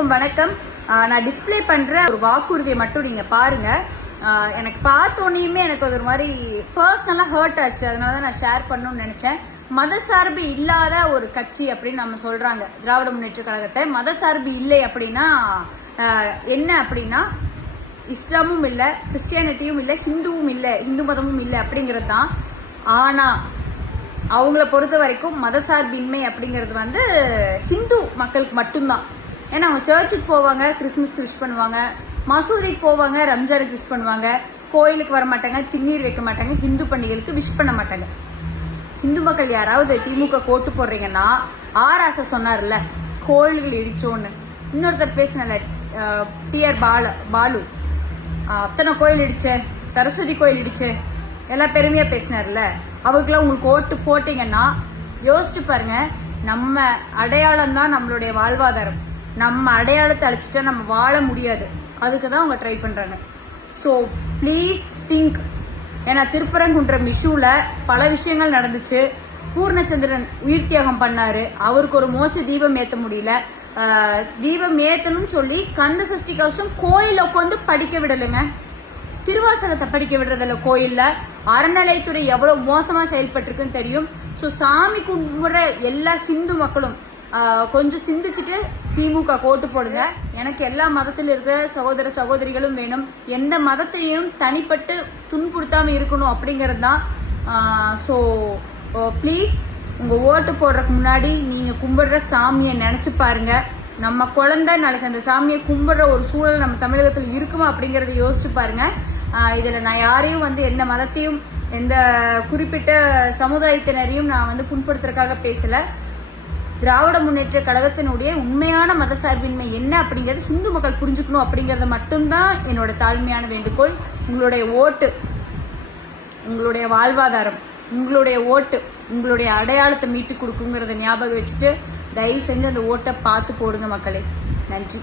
வணக்கம். நான் டிஸ்பிளே பண்ற ஒரு வாக்குறுதியை மட்டும் நீங்க பாருங்க. எனக்கு பார்த்தோன்னே எனக்கு அது ஒரு மாதிரி பர்சனலா ஹர்ட் ஆச்சு. அதனாலதான் நான் ஷேர் பண்ணணும்னு நினைச்சேன். மதசார்பு இல்லாத ஒரு கட்சி அப்படின்னு நம்ம சொல்றாங்க திராவிட முன்னேற்ற கழகத்தை. மதசார்பு இல்லை அப்படின்னா என்ன அப்படின்னா இஸ்லாமும் இல்லை, கிறிஸ்டியானிட்டியும் இல்லை, ஹிந்துவும் இல்லை, இந்து மதமும் இல்லை அப்படிங்கிறது தான். ஆனா அவங்கள பொறுத்த வரைக்கும் மதசார்பின்மை அப்படிங்கிறது ஹிந்து மக்களுக்கு மட்டும்தான். ஏன்னா அவங்க சர்ச்சுக்கு போவாங்க, கிறிஸ்மஸ்க்கு விஷ் பண்ணுவாங்க, மசூதிக்கு போவாங்க, ரம்ஜானுக்கு விஷ் பண்ணுவாங்க, கோயிலுக்கு வர மாட்டாங்க, திருநீர் வைக்க மாட்டாங்க, ஹிந்து பண்டிகைகளுக்கு விஷ் பண்ண மாட்டாங்க. ஹிந்து மக்கள் யாராவது திமுக கோட்டு போடுறீங்கன்னா, ஆராச சொன்னார்ல கோயில்கள் இடிச்சோன்னு, இன்னொருத்தர் பேசினல டிஆர் பாலு அத்தனை கோயில் இடிச்ச, சரஸ்வதி கோயில் இடிச்ச எல்லாம் பெருமையா பேசினார்ல, அவருக்குலாம் உங்களுக்கு ஓட்டு போட்டீங்கன்னா யோசிச்சு பாருங்க. நம்ம அடையாளம் தான் நம்மளுடைய வாழ்வாதாரம். நம்ம அடையாளத்தை அழிச்சிட்டா நம்ம வாழ முடியாது. அதுக்கு தான் அவங்க ட்ரை பண்றாங்க. So please think. ஏன்னா திருப்பரங்குன்றம் இஷ்யூல பல விஷயங்கள் நடந்துச்சு. பூர்ணச்சந்திரன் உயிர் தியாகம் பண்ணாரு, அவருக்கு ஒரு மோட்ச தீபம் ஏற்ற முடியல. தீபம் ஏற்றணும்னு சொல்லி கந்த சஷ்டி கவசம் கோயில உட்காந்து படிக்க விடலைங்க. திருவாசகத்தை படிக்க விடுறதில்ல கோயில்ல. அறநிலைத்துறை எவ்வளவு மோசமா செயல்பட்டு இருக்குன்னு தெரியும். ஸோ சாமி கும்பிடுற எல்லா ஹிந்து மக்களும் கொஞ்சம் சிந்திச்சுட்டு திமுக கோட்டு போடுங்க. எனக்கு எல்லா மதத்தில் இருக்கிற சகோதர சகோதரிகளும் வேணும். எந்த மதத்தையும் தனிப்பட்டு துன்புறுத்தாம இருக்கணும் அப்படிங்கிறது தான். ஸோ ப்ளீஸ் உங்க ஓட்டு போடுறதுக்கு முன்னாடி நீங்க கும்பிடுற சாமியை நினைச்சு பாருங்க. நம்ம குழந்தை நாளைக்கு அந்த சாமியை கும்பிடுற ஒரு சூழல் நம்ம தமிழகத்தில் இருக்குமா அப்படிங்கறத யோசிச்சு பாருங்க. இதுல நான் யாரையும் எந்த மதத்தையும் எந்த குறிப்பிட்ட சமுதாயத்தினரையும் நான் புண்படுத்துறதுக்காக பேசல. திராவிட முன்னேற்ற கழகத்தினுடைய உண்மையான மதசார்பின்மை என்ன அப்படிங்கறது ஹிந்து மக்கள் புரிஞ்சுக்கணும் அப்படிங்கறது மட்டும்தான் என்னோட தாழ்மையான வேண்டுகோள். உங்களுடைய ஓட்டு உங்களுடைய வாழ்வாதாரம், உங்களுடைய ஓட்டு உங்களுடைய அடையாளத்தை மீட்டு கொடுக்குங்கிறத ஞாபகம் வச்சுட்டு தயவு செஞ்சு அந்த ஓட்டை பார்த்து போடுங்க மக்களே. நன்றி.